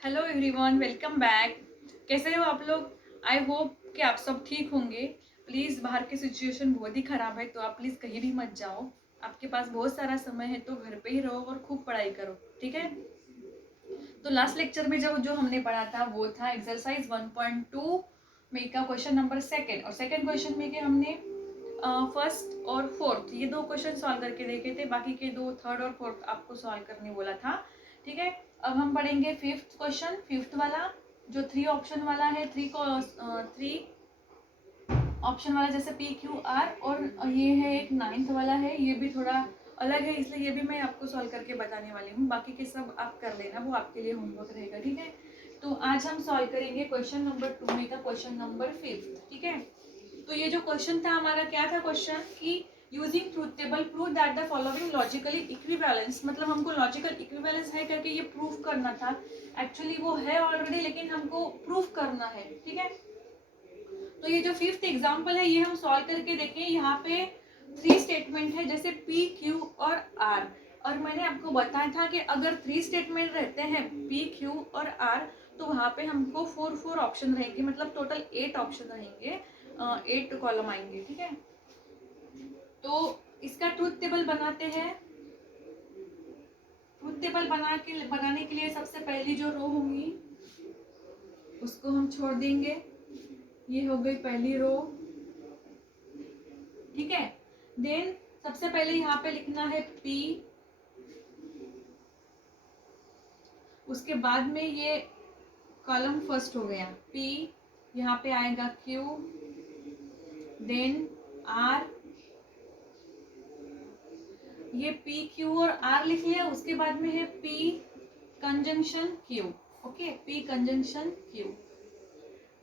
Hello everyone, welcome back. कैसे हो आप लोग? आई होप कि आप सब ठीक होंगे। प्लीज़, बाहर की सिचुएशन बहुत ही ख़राब है, तो आप प्लीज़ कहीं भी मत जाओ। आपके पास बहुत सारा समय है, तो घर पे ही रहो और खूब पढ़ाई करो, ठीक है? तो लास्ट लेक्चर में जो जो हमने पढ़ा था वो था एक्सरसाइज 1.2 में का क्वेश्चन नंबर सेकेंड, और सेकेंड क्वेश्चन में के हमने फर्स्ट और फोर्थ ये दो क्वेश्चन सॉल्व करके देखे थे। बाकी के दो, थर्ड और फोर्थ, आपको सॉल्व करने बोला था, ठीक है? अब हम पढ़ेंगे फिफ्थ क्वेश्चन, फिफ्थ वाला जो थ्री ऑप्शन वाला है। थ्री ऑप्शन वाला जैसे पी क्यू आर, और ये है एक नाइन्थ वाला है, ये भी थोड़ा अलग है, इसलिए ये भी मैं आपको सॉल्व करके बताने वाली हूँ। बाकी के सब आप कर लेना, वो आपके लिए होमवर्क रहेगा, ठीक है? तो आज हम सॉल्व करेंगे क्वेश्चन नंबर 2 में का क्वेश्चन नंबर फिफ्थ, ठीक है? तो ये जो क्वेश्चन था हमारा, क्या था क्वेश्चन कि using truth table prove that the following logically equivalence, मतलब हमको लॉजिकल इक्विवेलेंस है करके ये प्रूफ करना था। एक्चुअली वो है ऑलरेडी, लेकिन हमको प्रूफ करना है, ठीक है? तो ये जो फिफ्थ एग्जांपल है ये हम सॉल्व करके देखें। यहाँ पे थ्री स्टेटमेंट है, जैसे पी क्यू और आर, और मैंने आपको बताया था कि अगर थ्री स्टेटमेंट रहते हैं पी क्यू और आर, तो वहाँ पे हमको फोर फोर ऑप्शन रहेंगे, मतलब टोटल 8 ऑप्शन रहेंगे, 8 कॉलम आएंगे, ठीक है? तो इसका ट्रूथ टेबल बनाते हैं। ट्रूथ टेबल बनाने के लिए सबसे पहली जो रो होंगी उसको हम छोड़ देंगे। ये हो गई पहली रो, ठीक है? देन सबसे पहले यहाँ पे लिखना है P, उसके बाद में ये कॉलम फर्स्ट हो गया P, यहाँ पे आएगा Q, देन R, ये P Q और R लिख लिया। उसके बाद में है P conjunction Q, okay, P conjunction Q।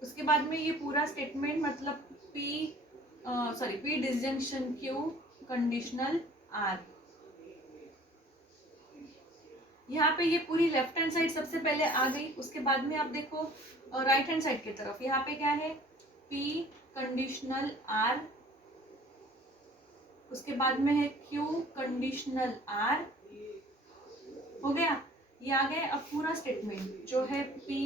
उसके बाद में ये पूरा स्टेटमेंट, मतलब P disjunction Q conditional R। यहाँ पे ये पूरी लेफ्ट हैंड साइड सबसे पहले आ गई। उसके बाद में आप देखो राइट हैंड साइड की तरफ, यहाँ पे क्या है P कंडीशनल R, उसके बाद में है Q कंडीशनल R, हो गया। ये आ गया। अब पूरा स्टेटमेंट जो है P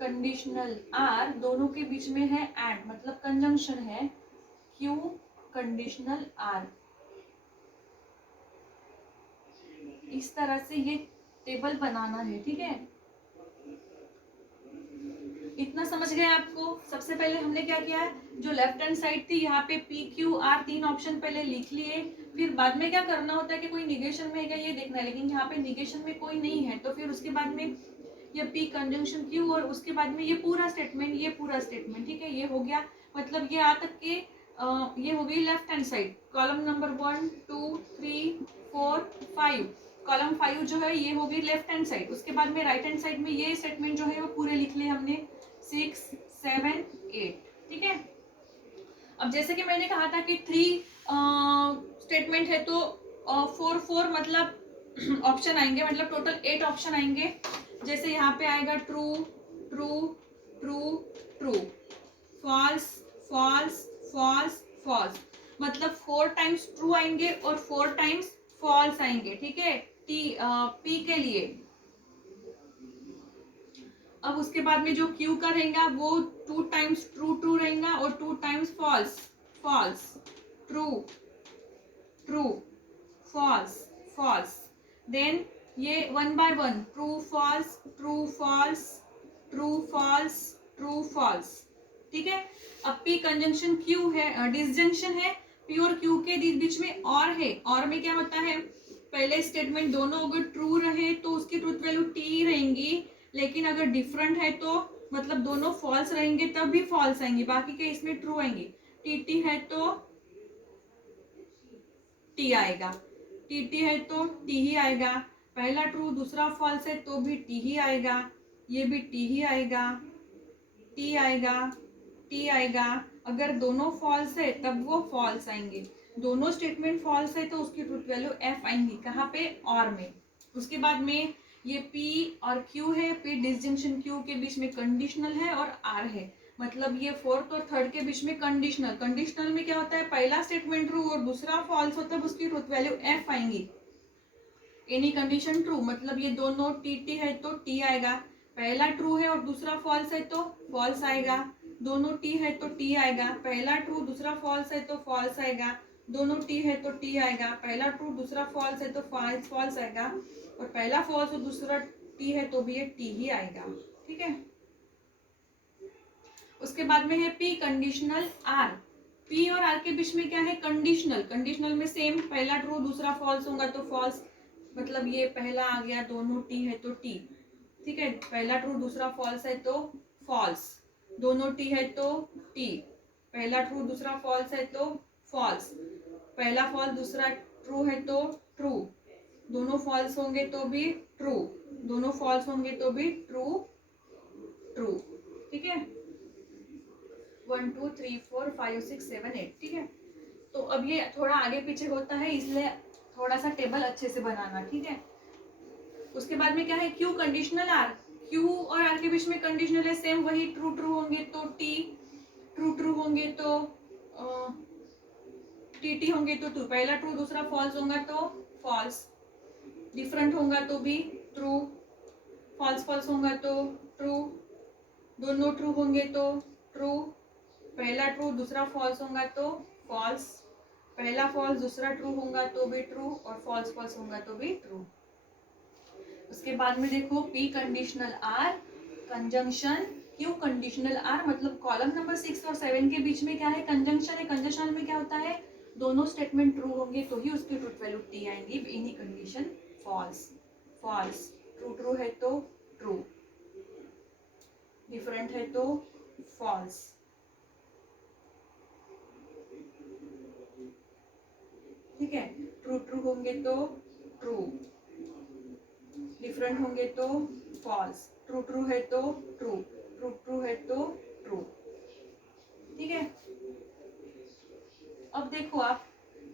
कंडीशनल R, दोनों के बीच में है एंड, मतलब कंजंक्शन है Q कंडीशनल R। इस तरह से ये टेबल बनाना है, ठीक है? इतना समझ गए आपको? सबसे पहले हमने क्या किया है, जो लेफ्ट हैंड साइड थी यहाँ पे पी क्यू आर तीन ऑप्शन पहले लिख लिए। फिर बाद में क्या करना होता है कि कोई निगेशन में है क्या ये देखना है, लेकिन यहाँ पे निगेशन में कोई नहीं है, तो फिर उसके बाद में ये पी कंजंक्शन क्यू, और उसके बाद में ये पूरा स्टेटमेंट, ठीक है? ये हो गया। मतलब ये आ तक के ये हो गई left hand side, column number 1 2 3 4 5। Column 5 जो है ये हो गई लेफ्ट हैंड साइड। उसके बाद में राइट हैंड साइड में ये स्टेटमेंट जो है वो पूरे लिख लिए हमने, 6 7 8, ठीक है? अब जैसे कि मैंने कहा था कि थ्री स्टेटमेंट है, तो फोर फोर मतलब ऑप्शन आएंगे, मतलब टोटल 8 ऑप्शन आएंगे। जैसे यहाँ पे आएगा true true true true, false false false false, मतलब 4 टाइम्स ट्रू आएंगे और 4 टाइम्स फॉल्स आएंगे, ठीक है? पी के लिए। अब उसके बाद में जो क्यू का रहेगा वो 2 टाइम्स ट्रू ट्रू रहेगा और 2 times false false, true true false false. Then ये 1 by 1 true false true false true false true false, ठीक है? अब पी कंजंक्शन क्यू है, डिसजंक्शन है, पी और क्यू के बीच में और है। और में क्या होता है, पहले स्टेटमेंट दोनों अगर ट्रू रहे तो उसकी ट्रूथ वैल्यू टी रहेंगी, लेकिन अगर डिफरेंट है तो मतलब दोनों फॉल्स रहेंगे तब भी फॉल्स आएंगी, बाकी के इसमें ट्रू आएंगी। टी है तो टी आएगा, टी है तो टी ही आएगा। पहला ट्रू दूसरा फॉल्स है तो भी टी ही आएगा, ये भी टी ही आएगा, टी आएगा, टी आएगा। अगर दोनों फॉल्स है तब वो फॉल्स आएंगे। दोनों स्टेटमेंट फॉल्स है तो उसकी ट्रूथ वैल्यू एफ आएंगी, कहाँ पे, और में। उसके बाद में ये P और Q है, P डिसजंक्शन Q के बीच में कंडीशनल है और R है, मतलब ये फोर्थ और थर्ड के बीच में कंडीशनल। कंडीशनल में क्या होता है, पहला स्टेटमेंट ट्रू और दूसरा फॉल्स होता है, उसकी ट्रूथ वैल्यू F आएंगी। एनी कंडीशन ट्रू, मतलब ये दोनों टी है तो टी आएगा। पहला ट्रू है और दूसरा फॉल्स है तो फॉल्स आएगा, दोनों टी है तो टी आएगा, पहला ट्रू दूसरा फॉल्स है तो फॉल्स आएगा, दोनों टी है तो टी आएगा, पहला ट्रू दूसरा फॉल्स है तो फॉल्स फॉल्स आएगा, और पहला फॉल्स और दूसरा टी है तो भी ये टी ही आएगा, ठीक है। उसके बाद में है पी कंडीशनल आर। पी और आर के बीच में क्या है, कंडीशनल। कंडीशनल में सेम, पहला ट्रू दूसरा फॉल्स होगा तो फॉल्स, मतलब ये पहला आ गया, दोनों टी है तो टी, ठीक है। पहला ट्रू दूसरा फॉल्स है तो फॉल्स, दोनों टी है तो टी, पहला ट्रू दूसरा फॉल्स है तो फॉल्स, पहला फॉल्स दूसरा ट्रू है तो ट्रू, दोनों फॉल्स होंगे तो भी ट्रू, दोनों फॉल्स होंगे तो भी ट्रू ट्रू, ठीक है। 1 2 3 4 5 6 7 8, ठीक है। तो अब ये थोड़ा आगे पीछे होता है, इसलिए थोड़ा सा टेबल अच्छे से बनाना, ठीक है। उसके बाद में क्या है, क्यू कंडीशनल आर। क्यू और आर के बीच में कंडीशनल है सेम, वही ट्रू ट्रू होंगे तो टी, ट्रू ट्रू होंगे तो टी टी होंगे तो ट्रू, पहला ट्रू दूसरा फॉल्स होगा तो फॉल्स, डिफरेंट होगा तो भी ट्रू, फॉल्स फॉल्स होगा तो ट्रू, दोनों ट्रू होंगे तो ट्रू, पहला ट्रू दूसरा फॉल्स होगा तो फॉल्स, पहला फॉल्स दूसरा ट्रू होगा तो भी ट्रू, और फॉल्स फॉल्स होगा तो भी ट्रू। उसके बाद में देखो P conditional R conjunction Q conditional R, मतलब कॉलम नंबर 6 और 7 के बीच में क्या है, कंजंक्शन है। कंजंक्शन में क्या होता है, दोनों स्टेटमेंट ट्रू होंगे तो ही उसकी ट्रूथ वैल्यू टी आएंगी, इन ही condition false false, true true है तो ट्रू, डिफरेंट है तो फॉल्स, ठीक है। ट्रू ट्रू होंगे तो ट्रू, डिफरेंट होंगे तो फॉल्स, ट्रू ट्रू है तो ट्रू, ट्रू ट्रू है तो ट्रू, ठीक है। अब देखो आप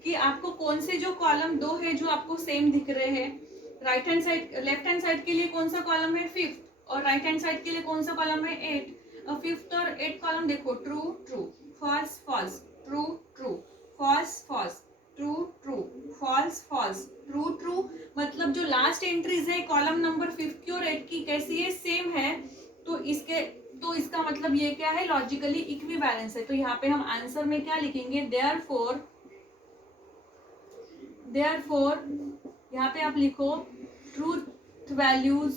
कि आपको कौन से जो कॉलम दो है जो आपको सेम दिख रहे हैं, right hand side left hand side के लिए कौन सा कॉलम है, फिफ्थ, और राइट हैंड साइड के लिए कौन सा कॉलम है, एट। फिफ्थ और एट कॉलम देखो, true true, false false, true true, false false, true true, false false, true true, मतलब जो लास्ट एंट्रीज है कॉलम नंबर 5 की और 8 की कैसी है, सेम है। तो इसका मतलब ये क्या है, लॉजिकली इक्विवेलेंस है। तो यहाँ पे हम आंसर में क्या लिखेंगे, देयरफॉर यहाँ पे आप लिखो truth values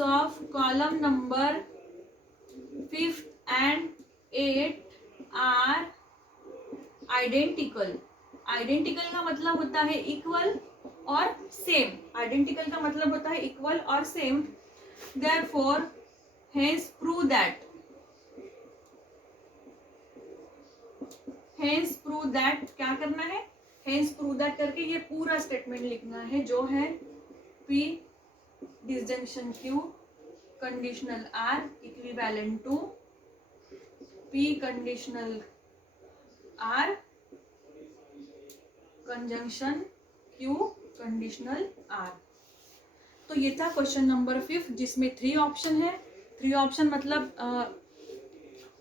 of column number 5 and 8 are identical. Identical का मतलब होता है इक्वल और सेम, आइडेंटिकल का मतलब होता है इक्वल और same. Therefore hence prove that क्या करना है, हेंस प्रूव दैट करके ये पूरा स्टेटमेंट लिखना है, जो है P disjunction Q conditional R equivalent to P conditional R conjunction Q conditional R. तो ये था क्वेश्चन नंबर 5, जिसमें 3 ऑप्शन है। 3 ऑप्शन मतलब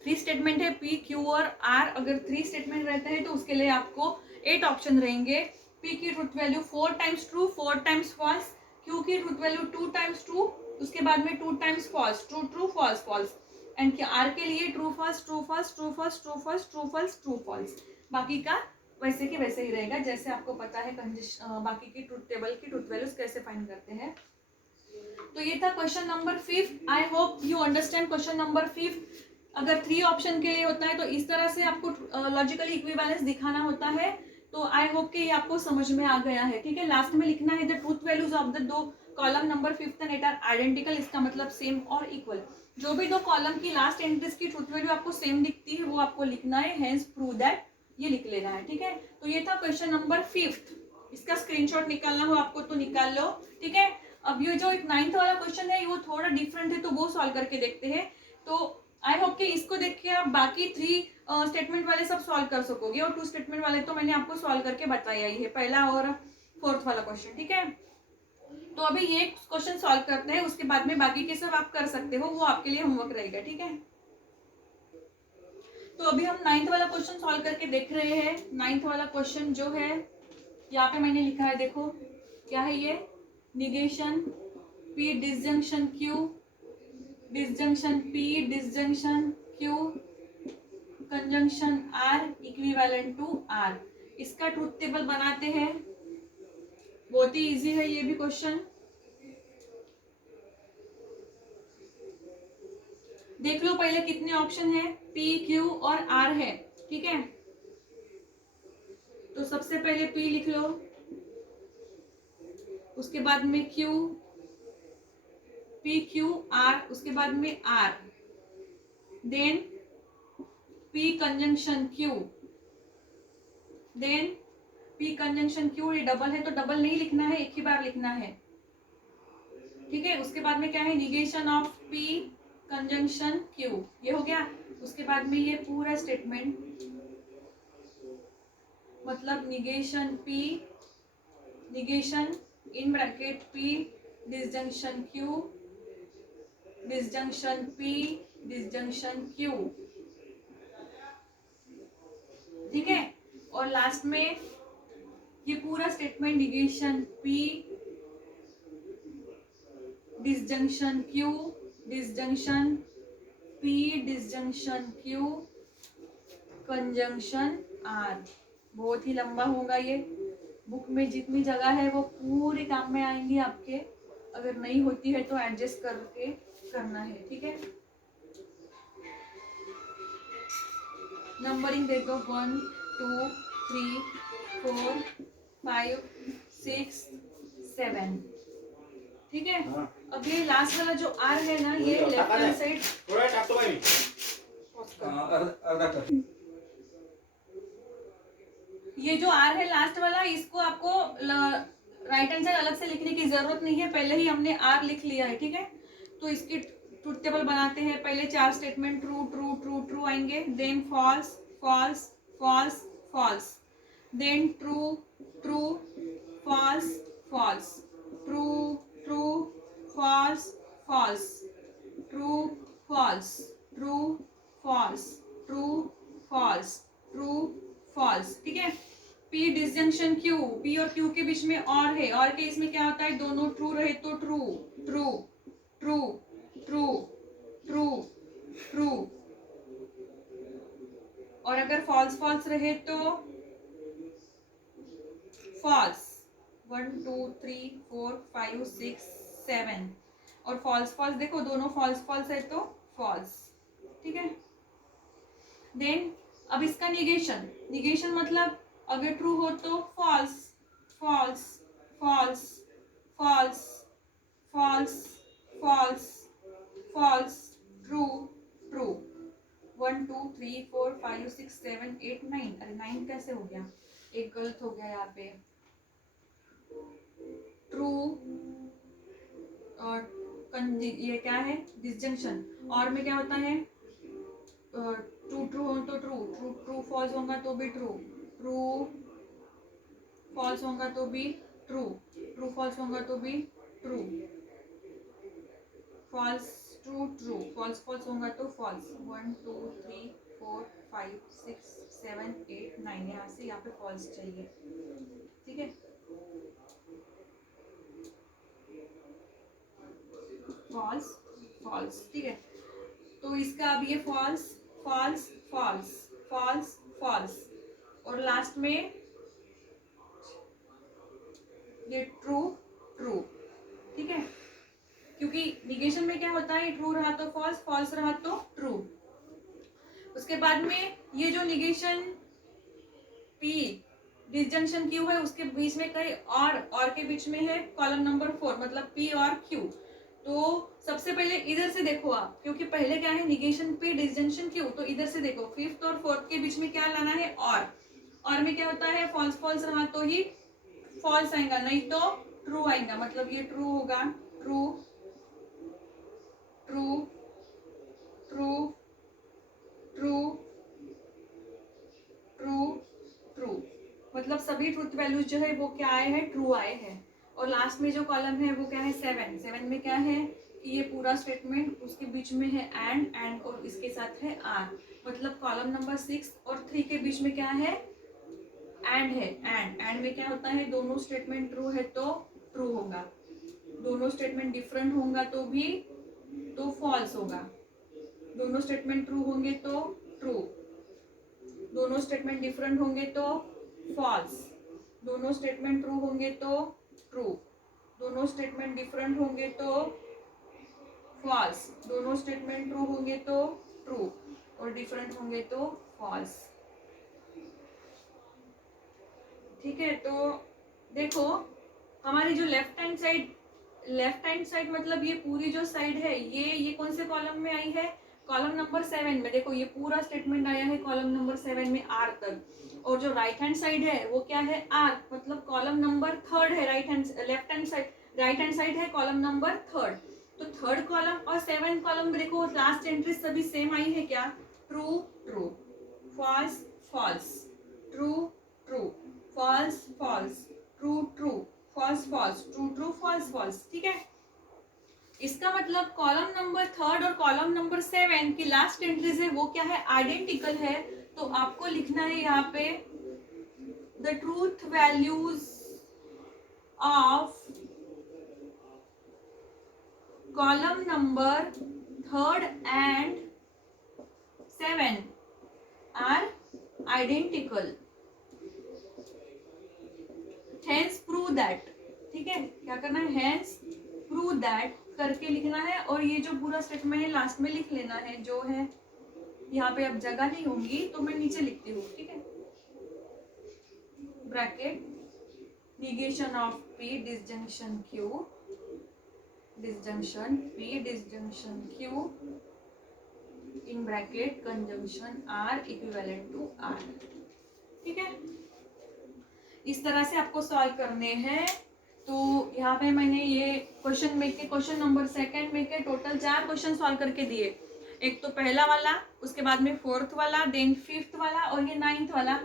3 स्टेटमेंट है, पी क्यू और आर। अगर 3 स्टेटमेंट रहता है तो उसके लिए आपको 8 ऑप्शन रहेंगे। पी की truth value 4 times true, 4 times false, Q की ट्रूथ वैल्यू 2 टाइम्स ट्रू, उसके बाद में 2 times false, true true false false, and R के लिए true false true false true false true false true false true false. बाकी का वैसे के वैसे ही रहेगा, जैसे आपको पता है बाकी की ट्रूथ टेबल की ट्रूथ वैल्यूज कैसे फाइंड करते हैं। तो ये था question number 5। I hope you understand question number 5। अगर 3 ऑप्शन के लिए होता है तो इस तरह से आपको लॉजिकली इक्विवेलेंस दिखाना होता है। तो आई होप कि ये आपको समझ में आ गया है, ठीक है। लास्ट में लिखना है the truth values of the दो column number 5 and 8 are identical, इसका मतलब सेम और इक्वल। जो भी दो कॉलम की लास्ट एंट्रीज की ट्रूथ वैल्यू आपको सेम दिखती है वो आपको लिखना है, हेंस प्रूव दैट ये लिख लेना है, ठीक है। तो ये था क्वेश्चन नंबर 5। इसका स्क्रीनशॉट निकालना हो आपको तो निकाल लो, ठीक है। अब ये जो एक 9th वाला क्वेश्चन है वो थोड़ा डिफरेंट है, तो वो सॉल्व करके देखते हैं। तो आई होप कि इसको देख के आप बाकी 3 स्टेटमेंट वाले सब सॉल्व कर सकोगे, और 2 स्टेटमेंट वाले तो मैंने आपको सॉल्व करके बताया ही है, पहला और 4th वाला क्वेश्चन, ठीक है। तो अभी ये क्वेश्चन सॉल्व करते हैं, उसके बाद में बाकी के सब आप कर सकते हो, वो आपके लिए होमवर्क रहेगा, ठीक है। तो अभी हम 9th वाला क्वेश्चन सॉल्व करके देख रहे हैं। 9th वाला क्वेश्चन जो है यहाँ पे मैंने लिखा है, देखो क्या है ये, negation P disjunction Q, disjunction P disjunction Q, conjunction R equivalent to R। इसका ट्रूथ टेबल बनाते हैं, बहुत ही इजी है ये भी क्वेश्चन। देख लो पहले कितने ऑप्शन है, P Q और R है, ठीक है। तो सबसे पहले P लिख लो, उसके बाद में Q, P Q R, उसके बाद में R, then P conjunction Q, then P conjunction Q। ये डबल है तो डबल नहीं लिखना है, एक ही बार लिखना है, ठीक है। उसके बाद में क्या है, negation of P conjunction Q, ये हो गया। उसके बाद में ये पूरा स्टेटमेंट, मतलब negation P, negation in bracket P disjunction Q, disjunction P disjunction Q, ठीक है। और लास्ट में ये पूरा statement negation P disjunction Q, disjunction P disjunction Q, conjunction R। बहुत ही लंबा होगा ये, बुक में जितनी जगह है वो पूरी काम में आएंगी आपके, अगर नहीं होती है तो एडजस्ट करके करना है, ठीक है। नंबरिंग देखो 1 2 3 4 5 6 7, ठीक है। अब ये लास्ट वाला जो R है ना, ये लेफ्ट हैंड साइड, ये जो R है लास्ट वाला, इसको आपको राइट हैंड साइड अलग से लिखने की जरूरत नहीं है, पहले ही हमने R लिख लिया है, ठीक है। तो इसकी ट्रूथ टेबल बनाते हैं। पहले 4 statement true true true true आएंगे, then false false false false, then true true false false, true true false false, true false, true false, true false, true false, ठीक है। P डिसजंक्शन Q, P और Q के बीच में और है, और के इसमें क्या होता है, दोनों ट्रू रहे तो true true true true true true, और अगर फॉल्स फॉल्स रहे तो फॉल्स। 1 2 3 4 5 6 7, और फॉल्स फॉल्स देखो, दोनों फॉल्स फॉल्स है तो फॉल्स, ठीक है। देन अब इसका निगेशन, निगेशन मतलब अगर ट्रू हो तो false false false false false false false, true true. 1 2 3 4 5 6 7 8 9, अरे 9 कैसे हो गया, एक गलत हो गया यहाँ पे। ट्रू और ये क्या है, डिसजंक्शन। और में क्या होता है, ट्रू ट्रू हो तो ट्रू ट्रू ट्रू, फॉल्स होगा तो भी ट्रू ट्रू, फॉल्स होगा तो भी ट्रू ट्रू, फॉल्स होगा तो भी true, false true true, false false होगा तो फॉल्स। 1 2 3 4 5 6 7 8 9, यहाँ से यहाँ पे फॉल्स चाहिए, ठीक है। फॉल्स फॉल्स, ठीक है। तो इसका अब ये false false false false false, और लास्ट में ये ट्रू ट्रू, ठीक है। क्योंकि निगेशन में क्या होता है, ट्रू रहा तो फॉल्स, फॉल्स रहा तो ट्रू। उसके बाद में ये जो निगेशन P डिसजंक्शन Q है, उसके बीच में कई और के बीच में है कॉलम नंबर 4, मतलब P और Q। तो सबसे पहले इधर से देखो आप, क्योंकि पहले क्या है, निगेशन P डिसजंक्शन Q, तो इधर से देखो 5th और 4th के बीच में क्या लाना है, और में क्या होता है, फॉल्स फॉल्स रहा तो ही फॉल्स आएगा, नहीं तो ट्रू आएगा, मतलब ये ट्रू होगा, true true true true true true, मतलब सभी ट्रूथ वैल्यूज जो है वो क्या आए हैं, ट्रू आए हैं। और लास्ट में जो कॉलम है वो क्या है, 7। 7 में क्या है कि ये पूरा स्टेटमेंट, उसके बीच में है एंड और इसके साथ है आर, मतलब कॉलम नंबर 6 और 3 के बीच में क्या है, एंड है। एंड में क्या होता है, दोनों स्टेटमेंट ट्रू है तो ट्रू होगा, दोनों स्टेटमेंट डिफरेंट होगा तो भी तो फॉल्स होगा, दोनों स्टेटमेंट ट्रू होंगे तो ट्रू, दोनों स्टेटमेंट डिफरेंट होंगे तो फॉल्स, दोनों स्टेटमेंट ट्रू होंगे तो ट्रू, दोनों स्टेटमेंट डिफरेंट होंगे तो फॉल्स, दोनों स्टेटमेंट ट्रू होंगे तो ट्रू और डिफरेंट होंगे तो फॉल्स। ठीक है, तो देखो हमारी जो लेफ्ट हैंड साइड मतलब ये पूरी जो साइड है ये कौन से कॉलम में आई है, कॉलम नंबर 7 में। देखो ये पूरा स्टेटमेंट आया है कॉलम नंबर 7 में आर तक, और जो राइट हैंड साइड है वो क्या है, आर, मतलब कॉलम नंबर 3 है, left hand side, right hand side है कॉलम नंबर 3। तो 3rd कॉलम और 7th कॉलम देखो लास्ट एंट्री सभी सेम आई है क्या, true true, false false, true true, false false, true true, false false, true true, false false. ठीक है, इसका मतलब कॉलम नंबर 3rd और कॉलम नंबर 7 की लास्ट एंट्रीज है वो क्या है, आइडेंटिकल है। तो आपको लिखना है यहाँ पे the truth values of column number 3rd and 7 are identical, hence prove that. ठीक है, क्या करना है, हेंस प्रूव दैट करके लिखना है, और ये जो पूरा स्टेटमेंट है लास्ट में लिख लेना है, जो है यहाँ पे अब जगह नहीं होंगी तो मैं नीचे लिखती हूँ। ठीक है, bracket negation of P disjunction Q, disjunction P disjunction Q in bracket conjunction R equivalent to R. ठीक है, इस तरह से आपको सॉल्व करने हैं। तो यहाँ पे मैंने ये क्वेश्चन में के क्वेश्चन नंबर 2 में के टोटल 4 क्वेश्चन सॉल्व करके दिए। एक तो पहला वाला, उसके बाद में 4th वाला, देन 5th वाला और ये 9th वाला।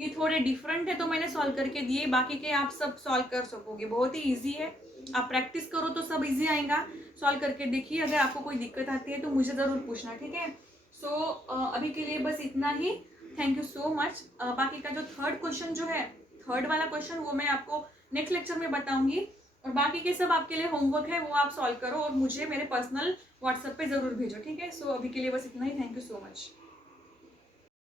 ये थोड़े डिफरेंट है तो मैंने सॉल्व करके दिए, बाकी के आप सब सॉल्व कर सकोगे, बहुत ही इजी है। आप प्रैक्टिस करो तो सब इजी आएगा। सॉल्व करके देखिए, अगर आपको कोई दिक्कत आती है तो मुझे ज़रूर पूछना। ठीक है, सो अभी के लिए बस इतना ही। Thank you so much. बाकी का जो 3rd क्वेश्चन जो है, 3rd वाला क्वेश्चन, वो मैं आपको नेक्स्ट लेक्चर में बताऊंगी, और बाकी के सब आपके लिए होमवर्क है वो आप सॉल्व करो और मुझे मेरे पर्सनल व्हाट्सएप पे ज़रूर भेजो। ठीक है, सो अभी के लिए बस इतना ही। Thank you so much.